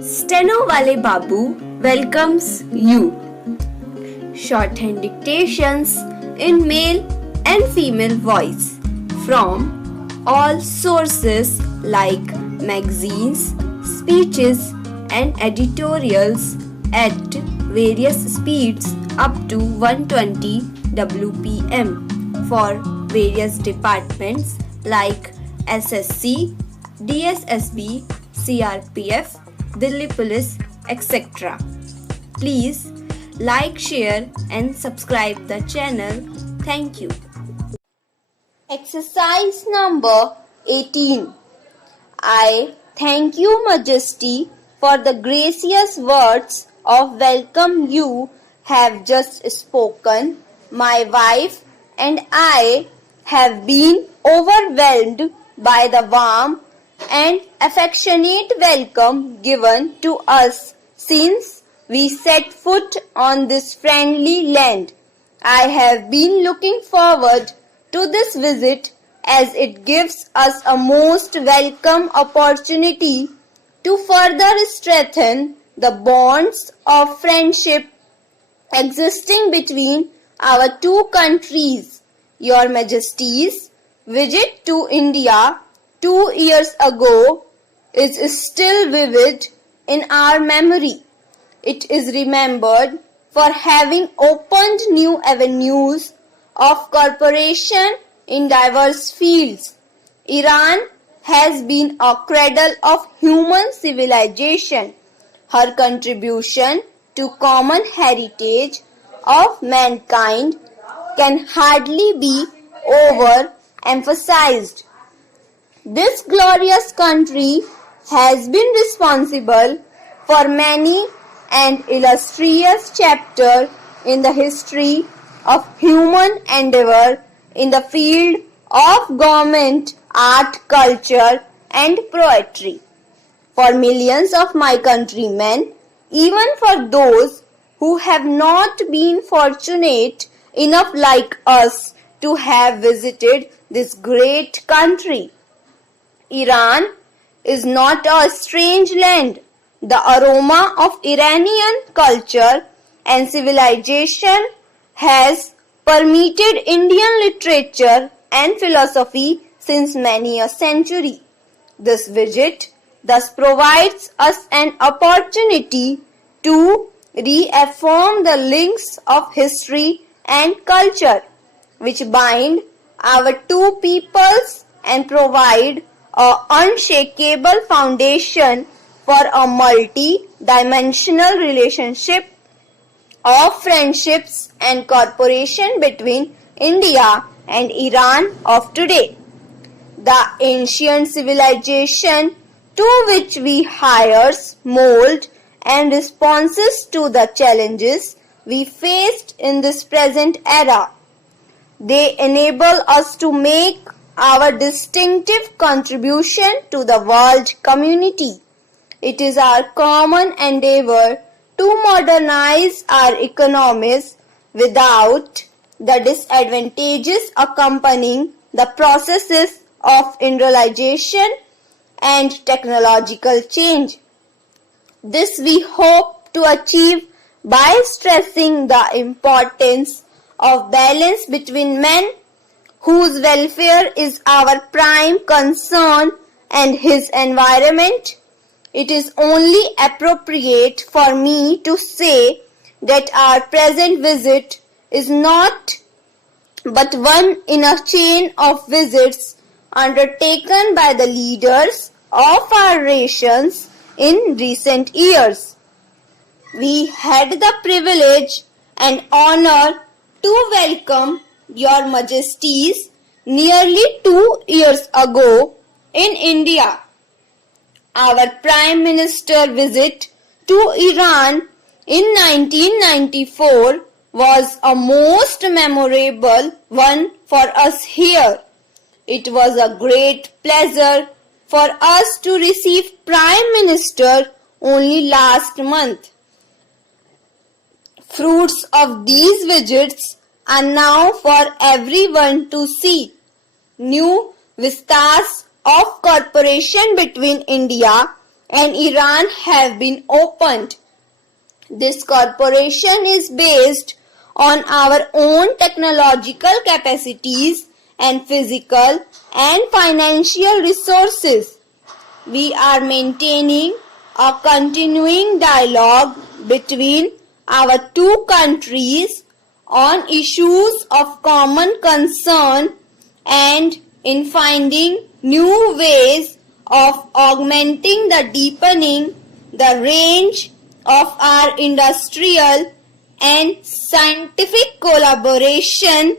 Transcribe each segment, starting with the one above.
Steno Wale Babu welcomes you. Shorthand dictations in male and female voice from all sources like magazines, speeches, and editorials at various speeds up to 120 WPM for various departments like SSC, DSSB, CRPF, Delhi Police, etc. Please like, share, and subscribe the channel. Thank you. Exercise number 18. I thank you, Majesty, for the gracious words of welcome you have just spoken. My wife and I have been overwhelmed by the warm and affectionate welcome given to us since we set foot on this friendly land. I have been looking forward to this visit as it gives us a most welcome opportunity to further strengthen the bonds of friendship existing between our two countries. Your Majesty's visit to India 2 years ago is still vivid in our memory. It is remembered for having opened new avenues of cooperation in diverse fields. Iran has been a cradle of human civilization. Her contribution to common heritage of mankind can hardly be overemphasized. This glorious country has been responsible for many an illustrious chapter in the history of human endeavor in the field of government, art, culture, and poetry. For millions of my countrymen, even for those who have not been fortunate enough like us to have visited this great country, Iran is not a strange land. The aroma of Iranian culture and civilization has permeated Indian literature and philosophy since many a century. This visit thus provides us an opportunity to reaffirm the links of history and culture which bind our two peoples and provide an unshakable foundation for a multi-dimensional relationship of friendships and cooperation between India and Iran of today. The ancient civilization to which we hires, mold, and responses to the challenges we faced in this present era. They enable us to make our distinctive contribution to the world community. It is our common endeavor to modernize our economies without the disadvantages accompanying the processes of industrialization and technological change. This we hope to achieve by stressing the importance of balance between men, whose welfare is our prime concern, and his environment. It is only appropriate for me to say that our present visit is not but one in a chain of visits undertaken by the leaders of our nations in recent years. We had the privilege and honor to welcome Your Majesties nearly 2 years ago in India. Our Prime Minister visit to Iran in 1994 was a most memorable one for us here. It was a great pleasure for us to receive Prime Minister only last month. Fruits of these visits are now for everyone to see. New vistas of cooperation between India and Iran have been opened. This corporation is based on our own technological capacities and physical and financial resources. We are maintaining a continuing dialogue between our two countries on issues of common concern and in finding new ways of augmenting the deepening the range of our industrial and scientific collaboration.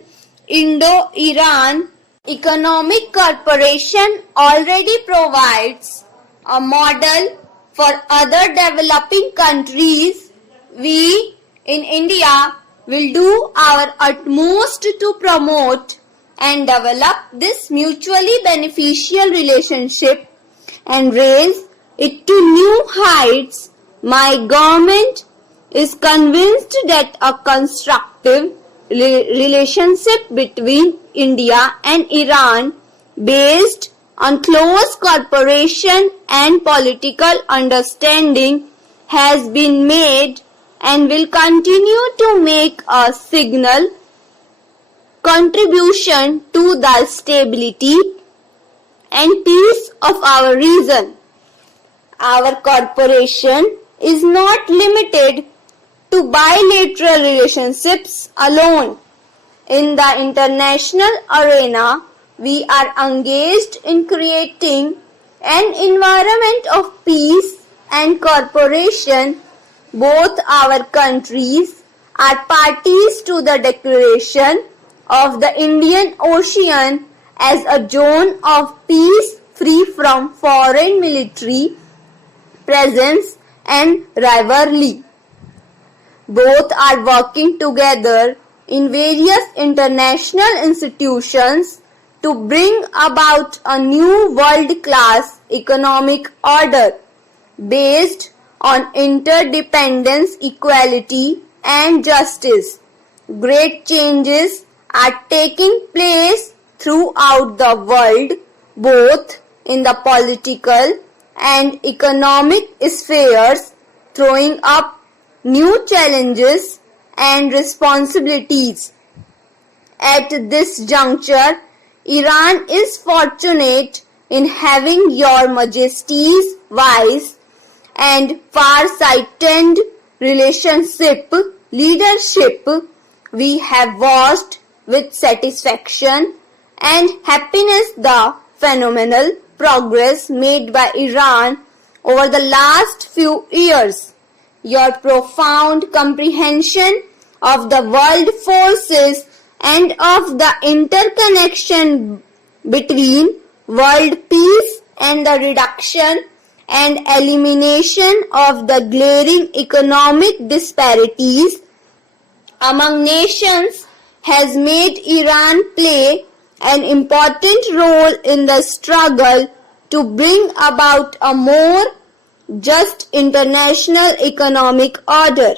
Indo-Iran Economic Corporation already provides a model for other developing countries. We in India will do our utmost to promote and develop this mutually beneficial relationship and raise it to new heights. My government is convinced that a constructive relationship between India and Iran based on close cooperation and political understanding has been made and will continue to make a signal contribution to the stability and peace of our region. Our corporation is not limited to bilateral relationships alone. In the international arena, we are engaged in creating an environment of peace and cooperation. Both our countries are parties to the declaration of the Indian Ocean as a zone of peace free from foreign military presence and rivalry. Both are working together in various international institutions to bring about a new world-class economic order based on interdependence, equality, and justice. Great changes are taking place throughout the world, both in the political and economic spheres, throwing up new challenges and responsibilities. At this juncture, Iran is fortunate in having Your Majesty's wise and far-sighted leadership. We have watched with satisfaction and happiness the phenomenal progress made by Iran over the last few years. Your profound comprehension of the world forces and of the interconnection between world peace and the reduction and elimination of the glaring economic disparities among nations has made Iran play an important role in the struggle to bring about a more just international economic order.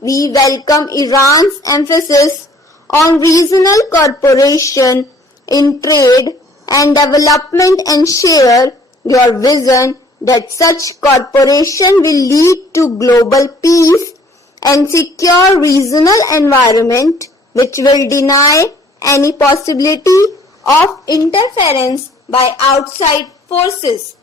We welcome Iran's emphasis on regional cooperation in trade and development and share your vision that such cooperation will lead to global peace and secure regional environment which will deny any possibility of interference by outside forces.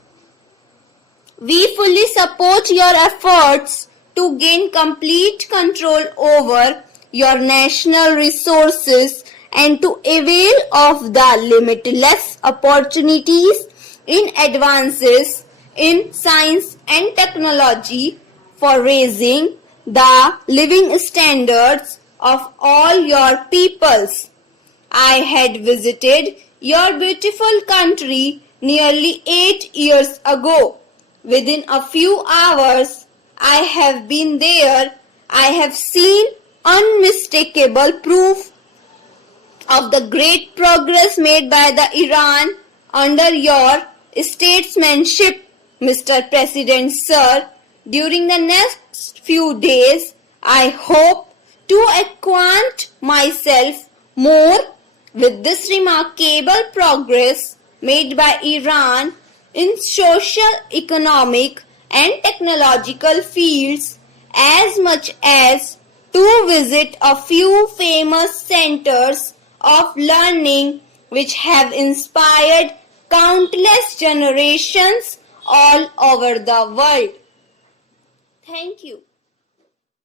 We fully support your efforts to gain complete control over your national resources and to avail of the limitless opportunities in advances in science and technology for raising the living standards of all your peoples. I had visited your beautiful country nearly 8 years ago. Within a few hours, I have been there. I have seen unmistakable proof of the great progress made by the Iran under your statesmanship, Mr. President, sir. During the next few days, I hope to acquaint myself more with this remarkable progress made by Iran in social, economic and technological fields as much as to visit a few famous centers of learning which have inspired countless generations all over the world. Thank you.